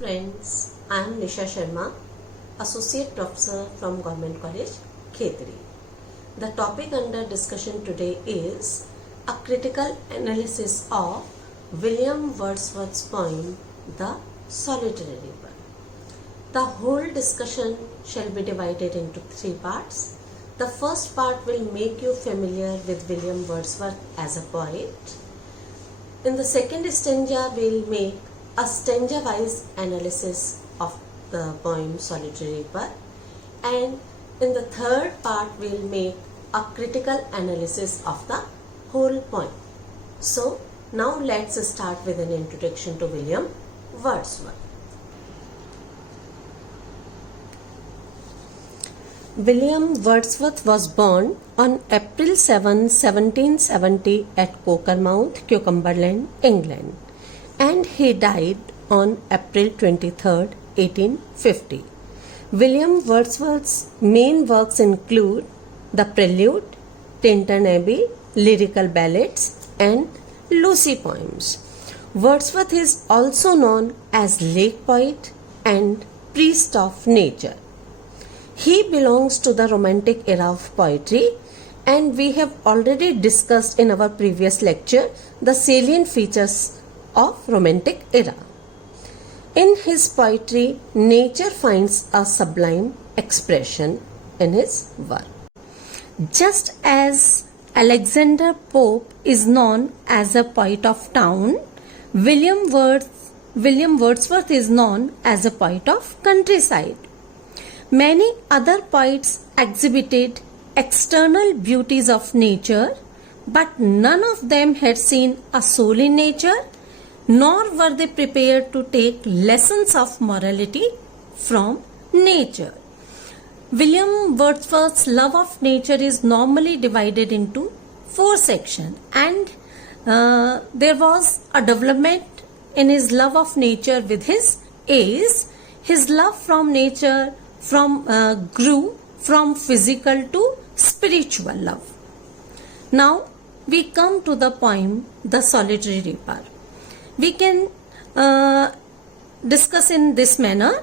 friends, I am Nisha Sharma, Associate Professor from Government College, Khetri. The topic under discussion today is a critical analysis of William Wordsworth's poem, The Solitary Reaper. The whole discussion shall be divided into three parts. The first part will make you familiar with William Wordsworth as a poet. In the second stanza, we'll make a stanza-wise analysis of the poem Solitary Reaper, and in the third part we'll make a critical analysis of the whole poem. So now let's start with an introduction to William Wordsworth. William Wordsworth was born on April 7, 1770 at Cockermouth, Cumberland, England, and he died on April 23, 1850. William Wordsworth's main works include The Prelude, Tintern Abbey, Lyrical Ballads, and Lucy poems. Wordsworth is also known as lake poet and priest of nature. He belongs to the Romantic era of poetry, and we have already discussed in our previous lecture the salient features of Romantic era. In his poetry, nature finds a sublime expression in his work. Just as Alexander Pope is known as a poet of town, William Wordsworth is known as a poet of countryside. Many other poets exhibited external beauties of nature, but none of them had seen a soul in nature, nor were they prepared to take lessons of morality from nature. William Wordsworth's love of nature is normally divided into four sections, and there was a development in his love of nature with his age. His love from nature grew from physical to spiritual love. Now we come to the poem The Solitary Reaper. We can discuss in this manner.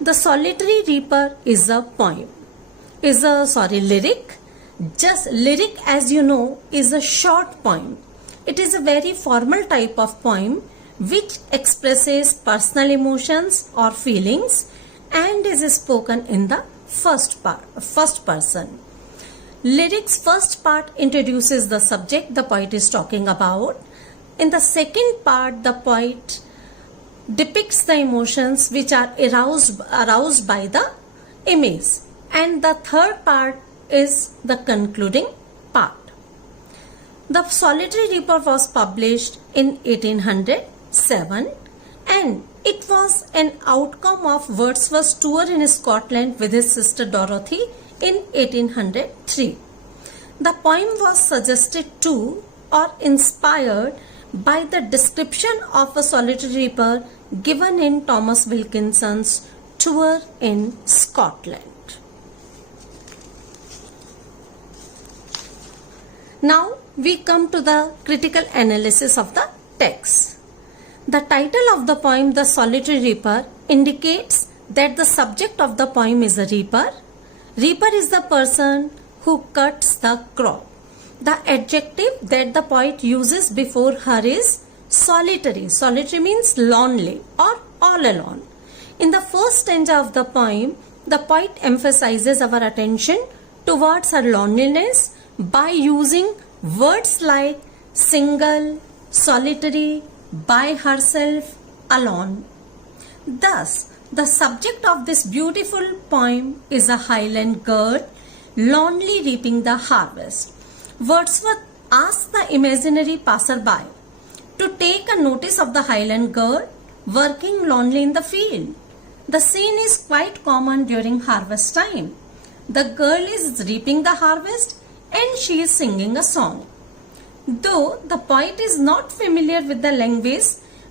The Solitary Reaper is a poem, lyric. Just lyric, as you know, is a short poem. It is a very formal type of poem which expresses personal emotions or feelings and is spoken in the first person. Lyric's first part introduces the subject the poet is talking about. In the second part, the poet depicts the emotions which are aroused by the image, and the third part is the concluding part. The Solitary Reaper was published in 1807, and it was an outcome of Wordsworth's tour in Scotland with his sister Dorothy in 1803. The poem was suggested to or inspired by the description of a solitary reaper given in Thomas Wilkinson's tour in Scotland. Now we come to the critical analysis of the text. The title of the poem, The Solitary Reaper, indicates that the subject of the poem is a reaper. Reaper is the person who cuts the crop. The adjective that the poet uses before her is solitary. Solitary means lonely or all alone. In the first stanza of the poem, the poet emphasizes our attention towards her loneliness by using words like single, solitary, by herself, alone. Thus, the subject of this beautiful poem is a Highland girl lonely reaping the harvest. Wordsworth asks the imaginary passerby to take a notice of the Highland girl working lonely in the field. The scene is quite common during harvest time. The girl is reaping the harvest and she is singing a song. Though the poet is not familiar with the language,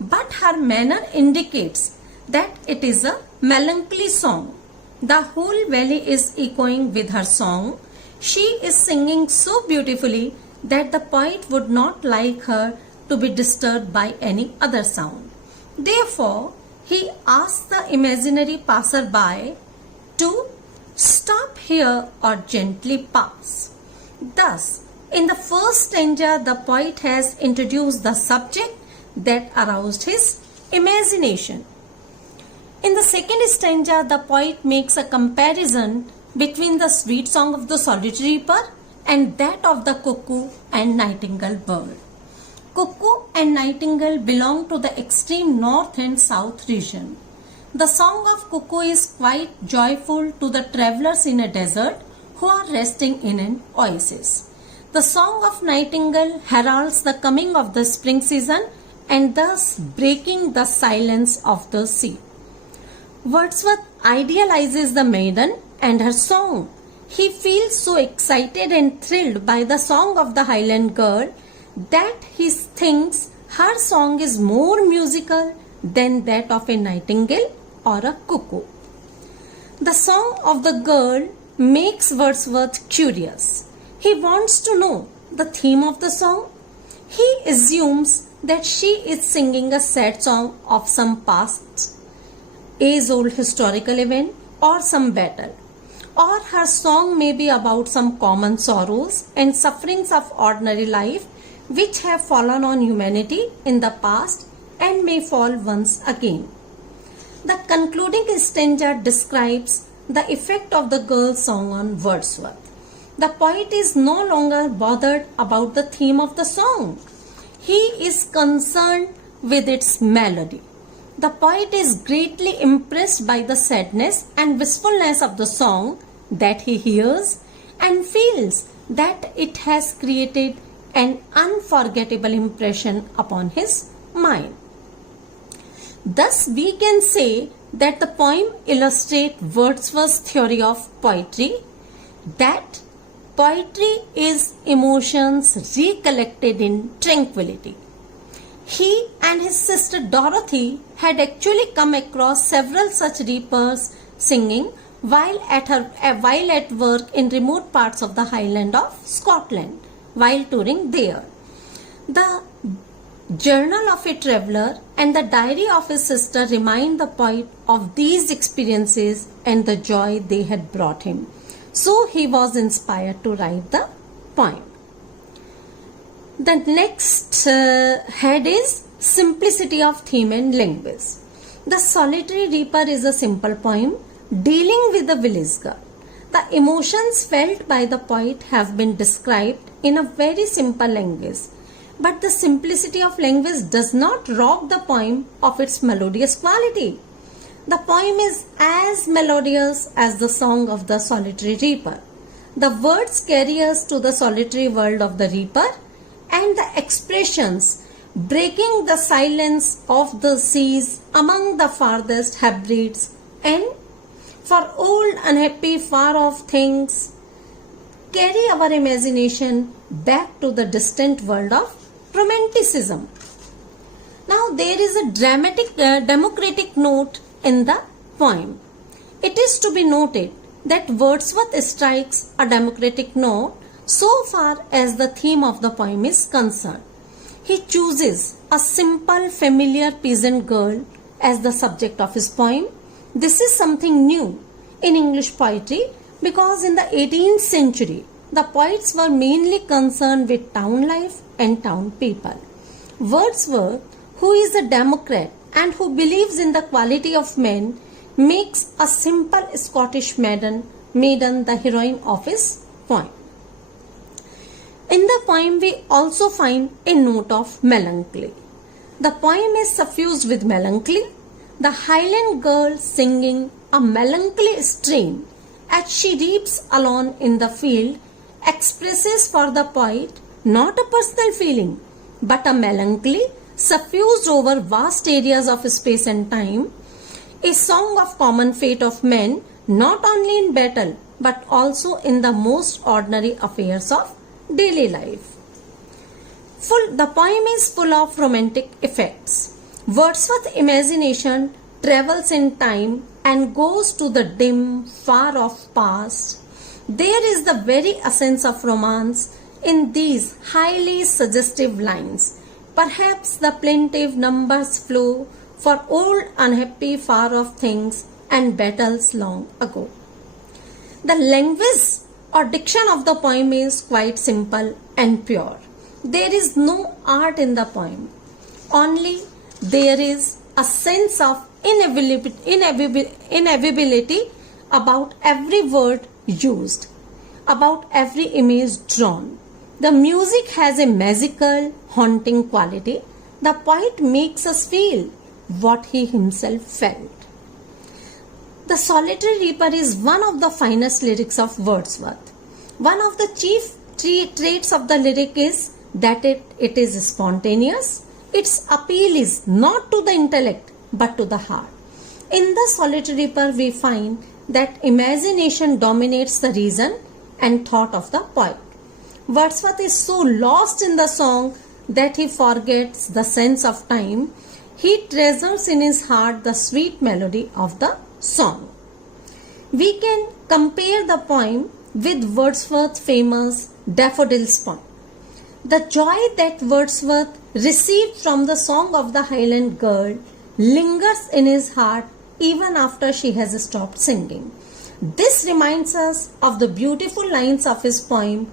but her manner indicates that it is a melancholy song. The whole valley is echoing with her song. She is singing so beautifully that the poet would not like her to be disturbed by any other sound. Therefore, he asks the imaginary passerby to stop here or gently pass. Thus, in the first stanza, the poet has introduced the subject that aroused his imagination. In the second stanza, the poet makes a comparison between the sweet song of the solitary reaper and that of the cuckoo and nightingale bird. Cuckoo and nightingale belong to the extreme north and south region. The song of cuckoo is quite joyful to the travelers in a desert who are resting in an oasis. The song of nightingale heralds the coming of the spring season and thus breaking the silence of the sea. Wordsworth idealizes the maiden and her song. He feels so excited and thrilled by the song of the Highland girl that he thinks her song is more musical than that of a nightingale or a cuckoo. The song of the girl makes Wordsworth curious. He wants to know the theme of the song. He assumes that she is singing a sad song of some past age-old historical event or some battle, or her song may be about some common sorrows and sufferings of ordinary life which have fallen on humanity in the past and may fall once again. The concluding stanza describes the effect of the girl's song on Wordsworth. The poet is no longer bothered about the theme of the song. He is concerned with its melody. The poet is greatly impressed by the sadness and wistfulness of the song that he hears and feels that it has created an unforgettable impression upon his mind. Thus, we can say that the poem illustrates Wordsworth's theory of poetry, that poetry is emotions recollected in tranquility. He and his sister Dorothy had actually come across several such reapers singing while at work in remote parts of the Highland of Scotland while touring there. The Journal of a Traveller and the Diary of his sister remind the poet of these experiences and the joy they had brought him. So he was inspired to write the poem. The next head is Simplicity of Theme and Language. The Solitary Reaper is a simple poem dealing with the village girl. The emotions felt by the poet have been described in a very simple language. But the simplicity of language does not rob the poem of its melodious quality. The poem is as melodious as the song of the solitary reaper. The words carry us to the solitary world of the reaper, and the expressions breaking the silence of the seas among the farthest Hebrides and for old unhappy far off things carry our imagination back to the distant world of romanticism. Now there is a democratic note in the poem. It is to be noted that Wordsworth strikes a democratic note so far as the theme of the poem is concerned. He chooses a simple, familiar peasant girl as the subject of his poem. This is something new in English poetry because in the 18th century, the poets were mainly concerned with town life and town people. Wordsworth, who is a democrat and who believes in the quality of men, makes a simple Scottish maiden the heroine of his poem. In the poem, we also find a note of melancholy. The poem is suffused with melancholy. The Highland girl singing a melancholy strain as she reaps alone in the field expresses for the poet not a personal feeling but a melancholy suffused over vast areas of space and time, a song of common fate of men not only in battle but also in the most ordinary affairs of daily life. The poem is full of romantic effects. Wordsworth's imagination travels in time and goes to the dim, far off past. There is the very essence of romance in these highly suggestive lines. Perhaps the plaintive numbers flow for old unhappy far off things and battles long ago. The language or diction of the poem is quite simple and pure. There is no art in the poem. Only there is a sense of inevitability about every word used, about every image drawn. The music has a magical, haunting quality. The poet makes us feel what he himself felt. The Solitary Reaper is one of the finest lyrics of Wordsworth. One of the chief traits of the lyric is that it is spontaneous. Its appeal is not to the intellect but to the heart. In the Solitary Reaper, we find that imagination dominates the reason and thought of the poet. Wordsworth is so lost in the song that he forgets the sense of time. He treasures in his heart the sweet melody of the song. We can compare the poem with Wordsworth's famous Daffodils poem. The joy that Wordsworth received from the song of the Highland girl lingers in his heart even after she has stopped singing. This reminds us of the beautiful lines of his poem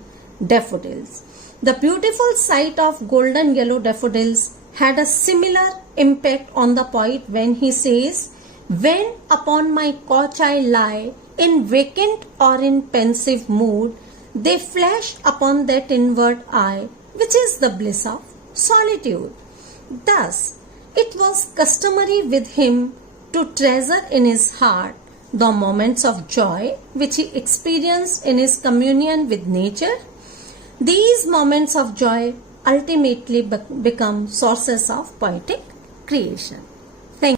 Daffodils. The beautiful sight of golden yellow daffodils had a similar impact on the poet when he says, "When upon my couch I lie, in vacant or in pensive mood, they flash upon that inward eye, which is the bliss of solitude." Thus, it was customary with him to treasure in his heart the moments of joy which he experienced in his communion with nature. These moments of joy ultimately become sources of poetic creation.